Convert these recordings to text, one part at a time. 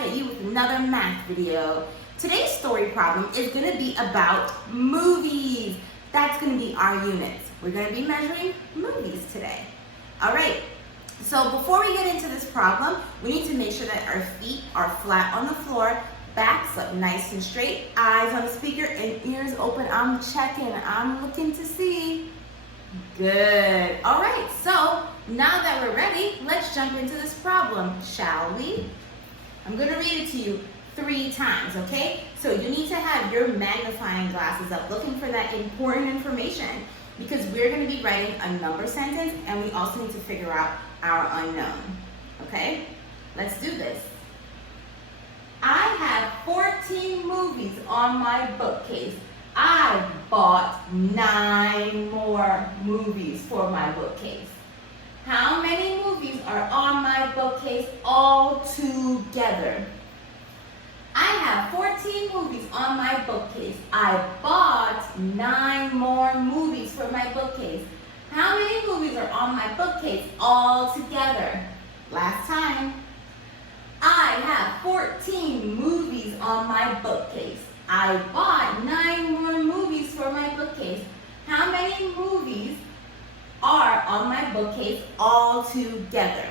back at you with another math video. Today's story problem is going to be about movies. That's going to be our units. We're going to be measuring movies today. All right, so before we get into this problem, we need to make sure that our feet are flat on the floor, backs up nice and straight, eyes on the speaker, and ears open. I'm checking, I'm looking to see. Good. All right, so now that we're ready, let's jump into this problem, shall we? I'm going to read it to you 3 times, okay? So you need to have your magnifying glasses up, looking for that important information, because we're going to be writing a number sentence, and we also need to figure out our unknown, okay? Let's do this. I have 14 movies on my bookcase. I bought 9 more movies for my bookcase. How many movies are on my bookcase all together? I have 14 movies on my bookcase. I bought 9 more movies for my bookcase. How many movies are on my bookcase all together? Last time. I have 14 movies on my bookcase. I bought 9 more movies for my bookcase. How many movies are on my bookcase all together?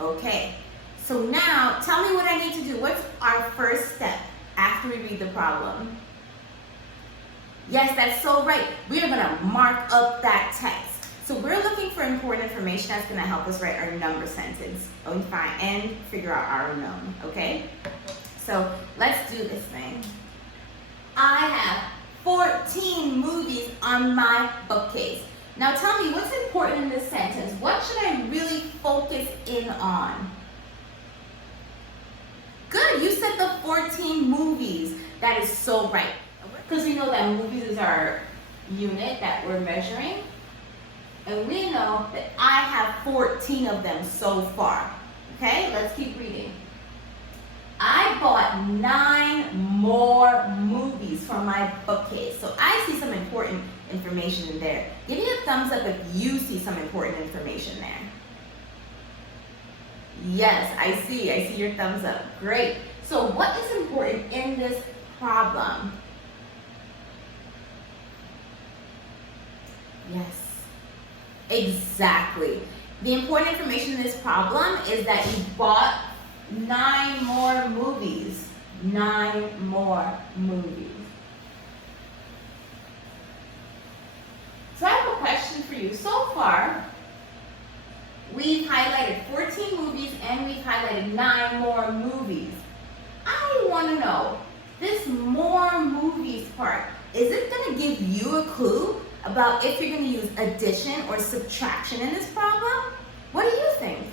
Okay, so now tell me what I need to do. What's our first step after we read the problem? Yes, that's so right. We are gonna mark up that text. So we're looking for important information that's gonna help us write our number sentence and figure out our unknown, okay? So let's do this thing. I have 14 movies on my bookcase. Now tell me, what's important in this sentence? What should I really focus in on? Good, you said the 14 movies. That is so right. Because we know that movies is our unit that we're measuring. And we know that I have 14 of them so far. Okay, let's keep reading. I bought 9 more movies for my bookcase. So I see some important information in there. Give me a thumbs up if you see some important information there. Yes, I see your thumbs up. Great. So what is important in this problem? Yes, exactly. The important information in this problem is that you bought 9 more movies. 9 more movies. So I have a question for you. So far, we've highlighted 14 movies and we've highlighted 9 more movies. I want to know, this more movies part, is it going to give you a clue about if you're going to use addition or subtraction in this problem? What do you think?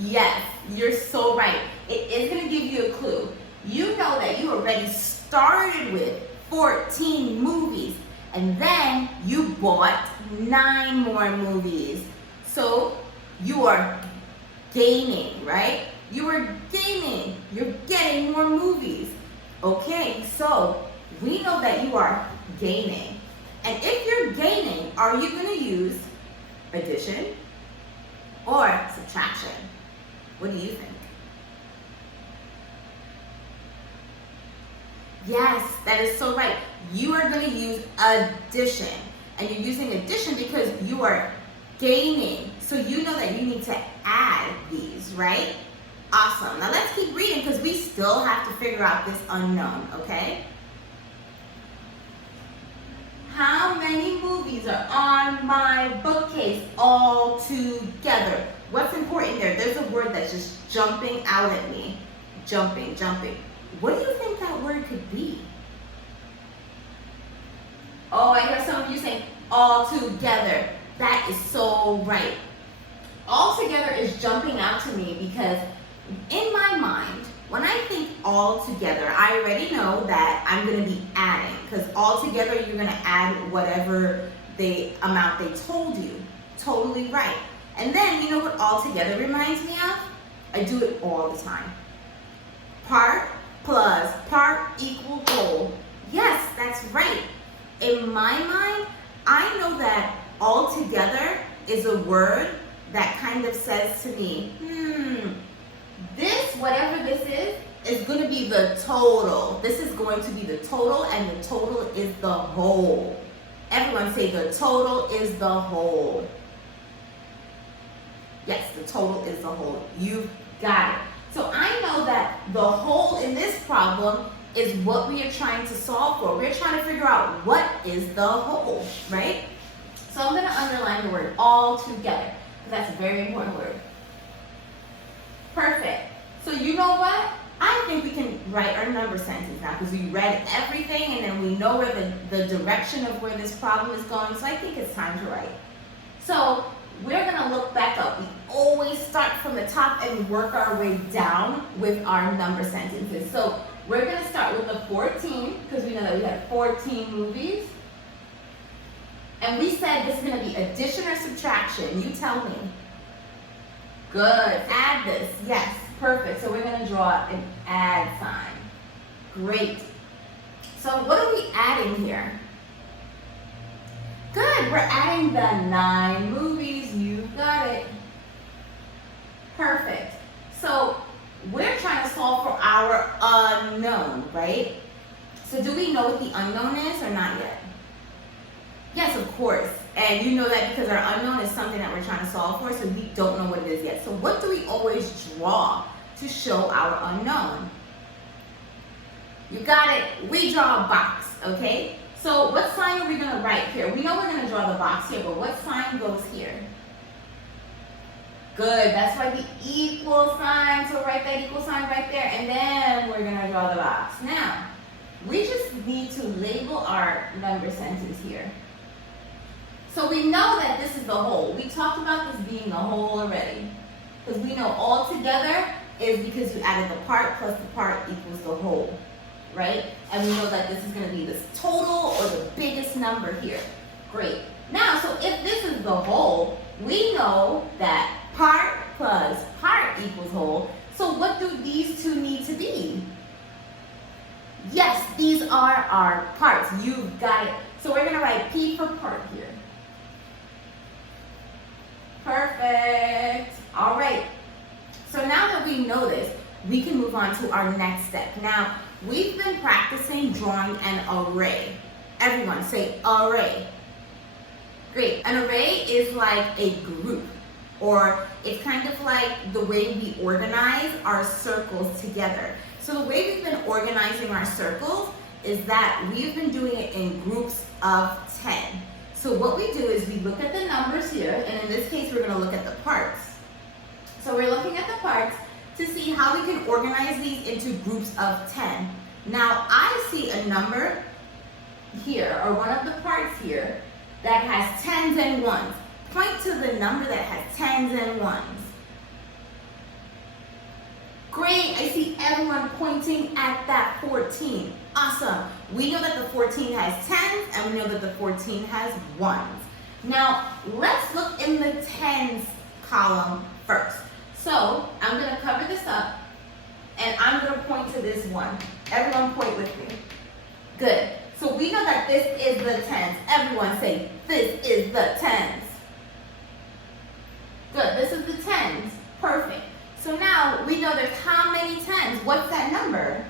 Yes, you're so right. It is going to give you a clue. You know that you already started with 14 movies and then you bought 9 more movies. So you are gaining, right? You are gaining. You're getting more movies. Okay, so we know that you are gaining. And if you're gaining, are you going to use addition or subtraction? What do you think? Yes, that is so right. You are going to use addition. And you're using addition because you are gaining. So you know that you need to add these, right? Awesome. Now let's keep reading because we still have to figure out this unknown, okay? How many movies are on my bookcase all together? What's important there? There's a word that's just jumping out at me. Jumping, jumping. What do you think that word could be? Oh, I hear some of you saying all together. That is so right. All together is jumping out to me because in my mind, when I think all together, I already know that I'm going to be adding, because all together you're going to add whatever the amount they told you. Totally right. And then you know what all together reminds me of? I do it all the time. Part plus part equal whole. Yes, that's right. In my mind, I know that all together is a word that kind of says to me, this, whatever this is going to be the total. This is going to be the total, and the total is the whole. Everyone say the total is the whole. Yes, the total is the whole. You've got it. So I know that the whole in this problem is what we are trying to solve for. We're trying to figure out what is the whole, right? So I'm going to underline the word all together, because that's a very important word. Perfect. So you know what? I think we can write our number sentence now, because we read everything and then we know where the direction of where this problem is going. So I think it's time to write. So we're going to look back up. We always start from the top and work our way down with our number sentences. So we're going to start with the 14, because we know that we have 14 movies. And we said this is going to be addition or subtraction. You tell me. Good. Add this. Yes. Perfect. So we're going to draw an add sign. Great. So what are we adding here? Good. We're adding the 9 movies. You've got it. Perfect. So we're trying to solve for our unknown, right? So do we know what the unknown is or not yet? Yes, of course. And you know that because our unknown is something that we're trying to solve for, so we don't know what it is yet. So what do we always draw to show our unknown? You got it. We draw a box, okay? So what sign are we going to write here? We know we're going to draw the box here, but what sign goes here? Good. That's why the equal sign. So write that equal sign right there, and then we're going to draw the box. Now, we just need to label our number sentence here. So we know that this is the whole. We talked about this being the whole already. Because we know all together is because you added the part plus the part equals the whole. Right? And we know that this is going to be this total or the biggest number here. Great. Now, so if this is the whole, we know that part plus part equals whole. So what do these two need to be? Yes, these are our parts. You've got it. So we're going to write P for part here. Perfect. All right. So now that we know this, we can move on to our next step. Now, we've been practicing drawing an array. Everyone say array. Great. An array is like a group, or it's kind of like the way we organize our circles together. So the way we've been organizing our circles is that we've been doing it in groups of 10. So what we do is we look at the numbers here, and in this case, we're going to look at the parts. So we're looking at the parts to see how we can organize these into groups of 10. Now, I see a number here, or one of the parts here, that has 10s and 1s. Point to the number that has 10s and 1s. Great, I see everyone pointing at that 14. Awesome. We know that the 14 has 10s, and we know that the 14 has 1s. Now, let's look in the 10s column first. So, I'm going to cover this up, and I'm going to point to this one. Everyone point with me. Good. So, we know that this is the 10s. Everyone say, this is the 10s. Good. This is the 10s. Perfect. So now we know there's how many 10s? What's that number?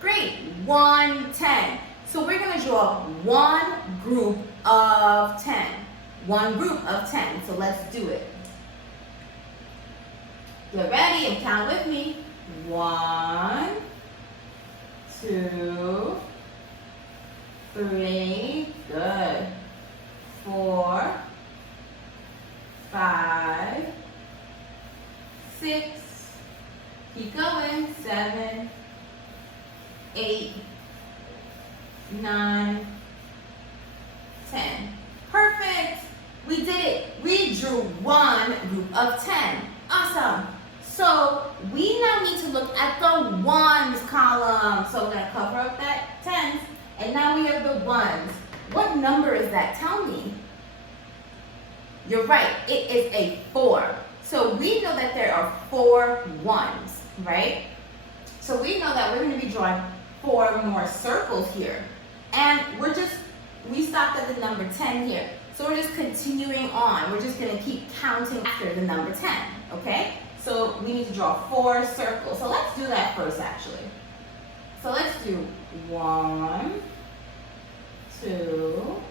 Great, 110. So we're going to draw one group of 10. One group of 10. So let's do it. Get ready and count with me. 1, 2, 3. Good. 4, 5. 6, keep going, 7, 8, 9, 10. Perfect. We did it. We drew one group of 10. Awesome. So we now need to look at the 1s column. So we're going to cover up that 10s, and now we have the 1s. What number is that? Tell me. You're right. It is a 4. So we know that there are 4 1s, right? So we know that we're going to be drawing 4 more circles here. And we stopped at the number 10 here. So we're just continuing on. We're just gonna keep counting after the number 10, okay? So we need to draw 4 circles. So let's do that first, actually. So let's do 1, 2,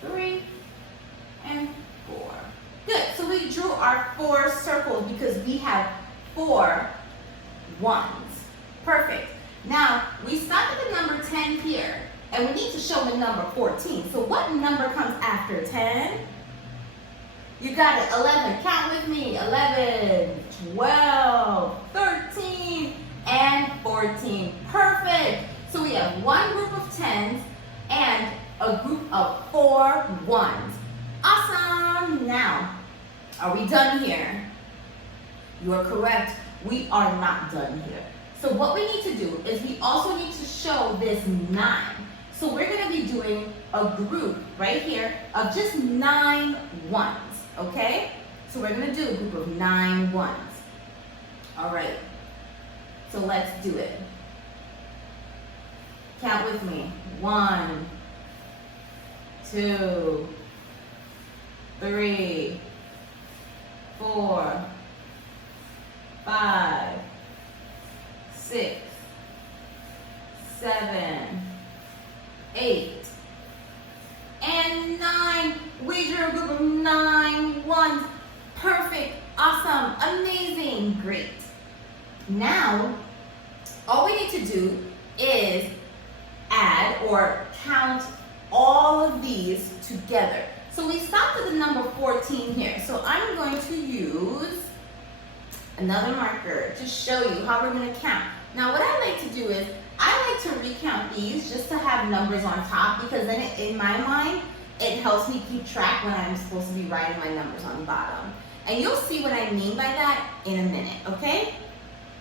3, and 4. Good, so we drew our 4 circles because we have 4 ones. Perfect. Now, we stopped at the number 10 here, and we need to show the number 14. So what number comes after 10? You got it, 11. Count with me. 11, 12, 13, and 14. Perfect. So we have one group of 10s and a group of 4 ones. Awesome. Now, are we done here? You are correct. We are not done here. So what we need to do is we also need to show this 9. So we're going to be doing a group right here of just 9 ones, okay? So we're going to do a group of 9 ones. All right. So let's do it. Count with me. 1, 2, 3, 4, 5, 6, 7, 8, and 9. We drew a group of 9 ones. Perfect, awesome, amazing, great. Now, all we need to do is add or count all of these together. So we stopped at the number 14 here. So I'm going to use another marker to show you how we're going to count. Now what I like to do is I like to recount these just to have numbers on top, because then in my mind it helps me keep track when I'm supposed to be writing my numbers on the bottom. And you'll see what I mean by that in a minute, okay?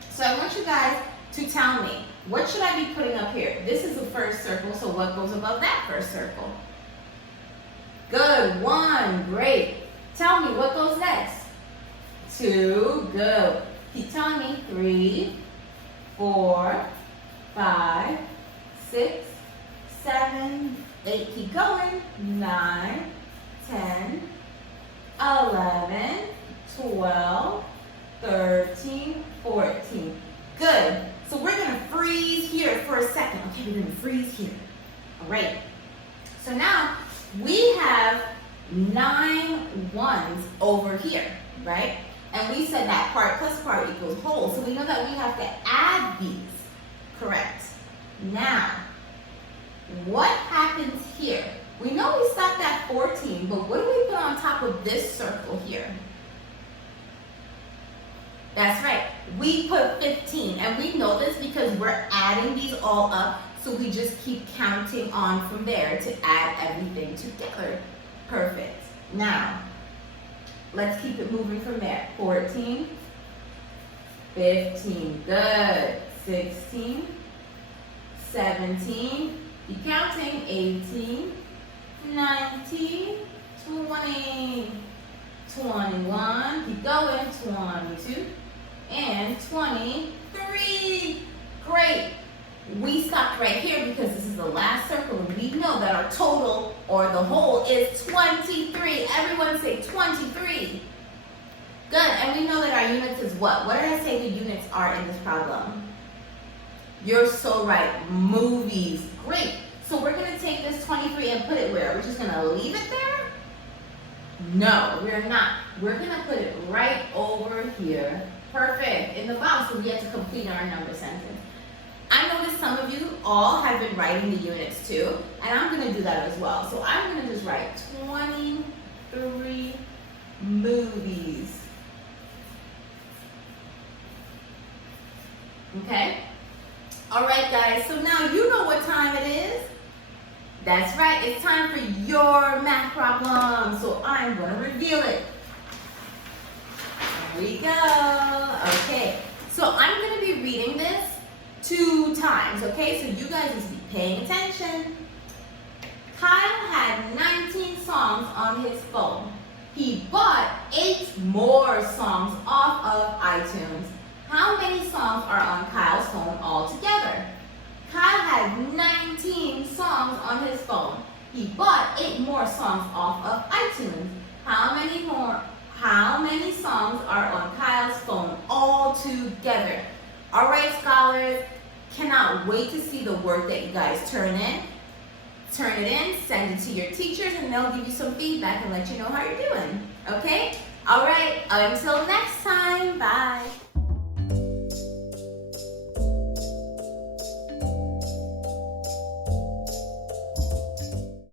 So I want you guys to tell me, what should I be putting up here? This is the first circle, so what goes above that first circle? Good, 1, great. Tell me, what goes next? 2, good. Keep telling me, 3, 4, 5, 6, 7, 8, keep going, 9, 10, 11, 12, 13, 14. Good. So we're going to freeze here for a second. Okay, we're going to freeze here. All right. So now we have 9 ones over here, right? And we said that part plus part equals whole. So we know that we have to add these. Correct. Now, what happens here? We know we stopped at 14, but what do we put on top of this circle here? That's right, we put 15, and we know this because we're adding these all up, so we just keep counting on from there to add everything together. Perfect. Now, let's keep it moving from there. 14, 15, good. 16, 17, keep counting, 18, 19, 20, 21, keep going, 22, and 23. Great. We stopped right here because this is the last circle, and we know that our total, or the whole, is 23. Everyone say 23. Good, and we know that our units is what? What did I say the units are in this problem? You're so right, movies. Great. So we're going to take this 23 and put it where? We're just going to leave it there? No, we're not. We're going to put it right over here. Perfect. In the bottom, so we have to complete our number sentence. I noticed some of you all have been writing the units too, and I'm going to do that as well. So I'm going to just write 23 movies. Okay? All right, guys, so now you know what time it is. That's right, it's time for your math problem. So I'm going to reveal it. Here we go. Okay, so I'm going to be reading this 2 times, okay? So you guys just be paying attention. Kyle had 19 songs on his phone. He bought 8 more songs off of iTunes. How many songs are on Kyle's phone altogether? Kyle had 19 songs on his phone. he bought 8 more songs off of iTunes. How many songs are on Kyle's phone all together? All right, scholars, cannot wait to see the work that you guys turn it in, send it to your teachers, and they'll give you some feedback and let you know how you're doing. Okay? All right, until next time, bye.